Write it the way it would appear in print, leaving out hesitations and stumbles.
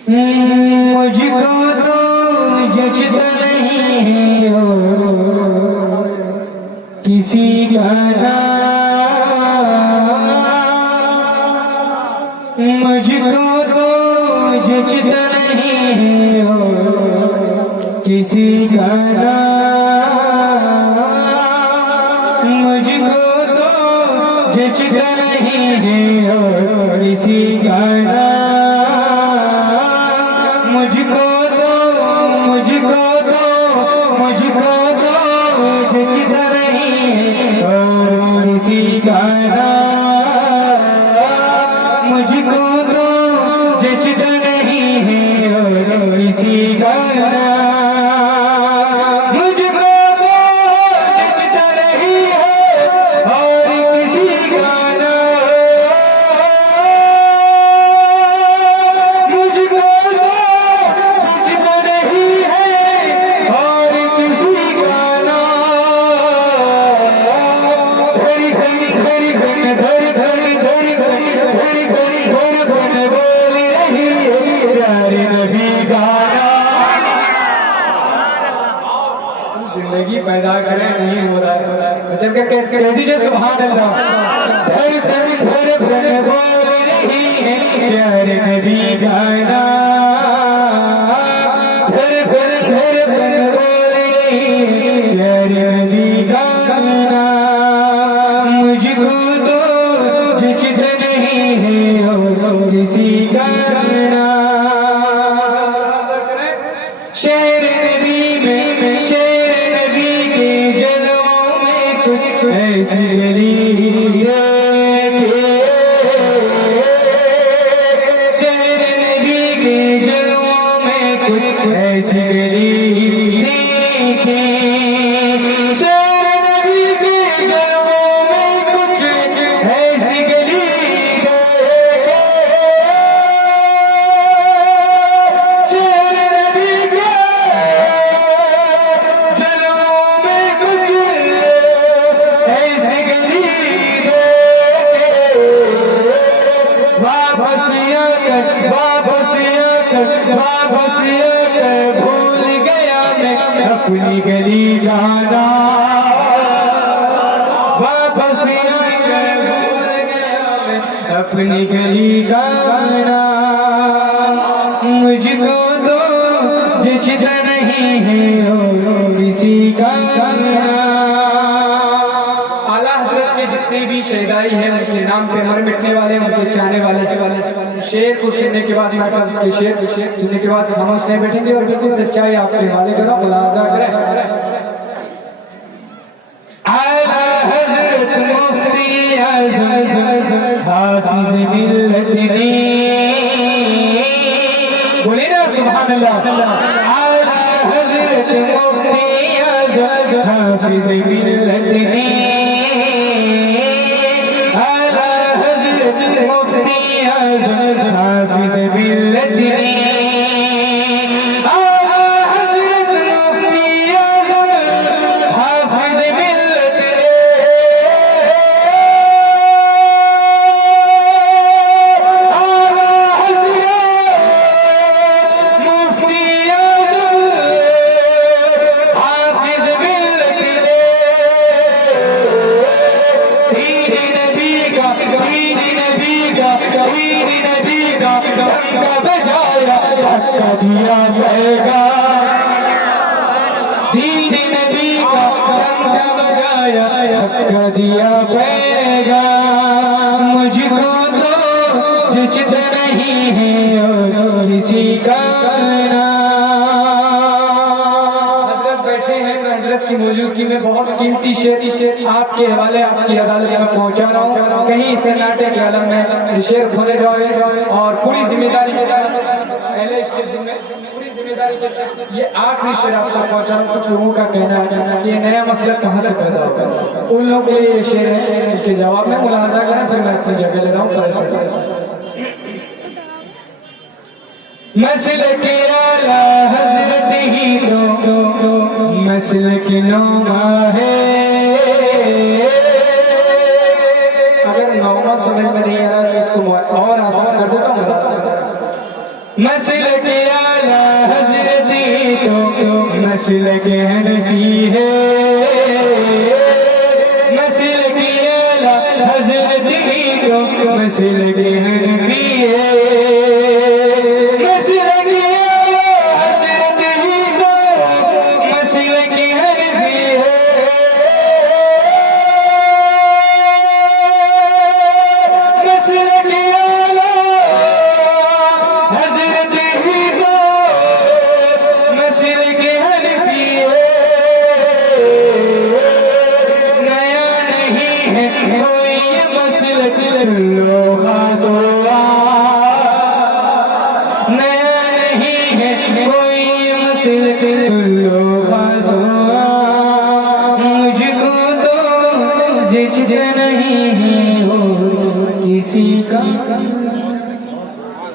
मुझको तो जचता नहीं हो किसी का नाम, मुझको तो जचता नहीं हो किसी का नाम, मुझको तो जचता नहीं हो किसी का नाम, मुझको तो जचता नहीं और किसी का नाम, मुझको तो जचता नहीं है और किसी का नाम, मुझको तो जचता नहीं है और किसी का नाम, मुझको तो जचता नहीं है और किसी का नाम, धरी धरी धरी धन धरी धरी धरी धन धरी धरी धन धन बोल रही है प्यारे नबी का नाम। जिंदगी पैदा करे नहीं हो रहा है, चल के कह दीजिए सुभान अल्लाह। धर धर धर धन बोल रही है प्यारे नबी का नाम, धर धर धर धन बोल रही है प्यारे नबी का नाम, मुझको तो जचता नहीं है और किसी का नाम। शेर नबी में शेर नबी के जलवों में कुछ ऐसी गली है कि शेर नबी के जलवों में कुछ ऐसी गली देखी, शेर नबी के जलवों में कुछ ऐसी गली देखे, शेर नबी के जलवों में कुछ ऐसी गली देखे, वापस आकर भूल गया मैं अपनी गली का नाम, वापस आकर भूल गया मैं अपनी गली का नाम, मुझको तो जचता नहीं है और किसी का नाम। आला हजरत के जितने भी शहदाई हैं उनके नाम पे मर मिटने वाले उनके चाहने वाले शेर को सुनने के बाद के शेर सुनने के बाद खामोश नहीं बैठेंगे और बिल्कुल सच्चाई आपके हवाले करो, मुलाजा करें। आला हजरत मुफ्ती आज़म हाफिज़ मिल्लत ने, बोलिए ना सुभान अल्लाह। आला हजरत मुफ्ती आज़म हाफिज़ मिल्लत ने, आला हजरत मुफ्ती आज़म हाफिज़ मिल्लत ने, आला हजरत मुफ्ती आज़म हाफिज़ मिल्लत ने, आला हजरत मुफ्ती आज़म हाफिज़ मिल्लत ने, दीन नबी का डंका बजाया धक्का दिया पैगाम, दीन नबी का डंका बजाया धक्का दिया पैगाम, मुझको तो जचता नहीं है और किसी का नाम। हजरत बैठे हैं तो हजरत की मौजूदगी में बहुत कीमती शेर आपके हवाले आपकी अदालत में पहुंचा रहा हूँ। कहीं सन्नाटे के आलम में शेर खोले जाए और पूरी जिम्मेदारी के साथ पहले स्टेज में पूरी जिम्मेदारी के साथ ये आखिरी शेर आप तक पहुंचा रहा हूँ। कुछ लोगों का कहना है कि ये नया मसला कहाँ से पैदा होगा, उन लोगों के लिए ये शेर है। इसके जवाब में मुलाजा करें, फिर मैं अपनी जगह लगाऊँ। मसले के आला हजरत ही तो मसले की नौमा है, अगर नौमा समझ में नहीं आ रहा तो इसको और आसान कर देता हूँ। मसलक आला हज़रती तो मसलक हनफी है, मसलक आला हज़रती तो मसलक हनफी है, मसलक आला हज़रती तो मसलक हनफी है, मसलक आला सुन लो खासोआ, नया नहीं है कोई ये मसलक, सुन लो खासोआ, मुझको तो जिज नहीं हो किसी का।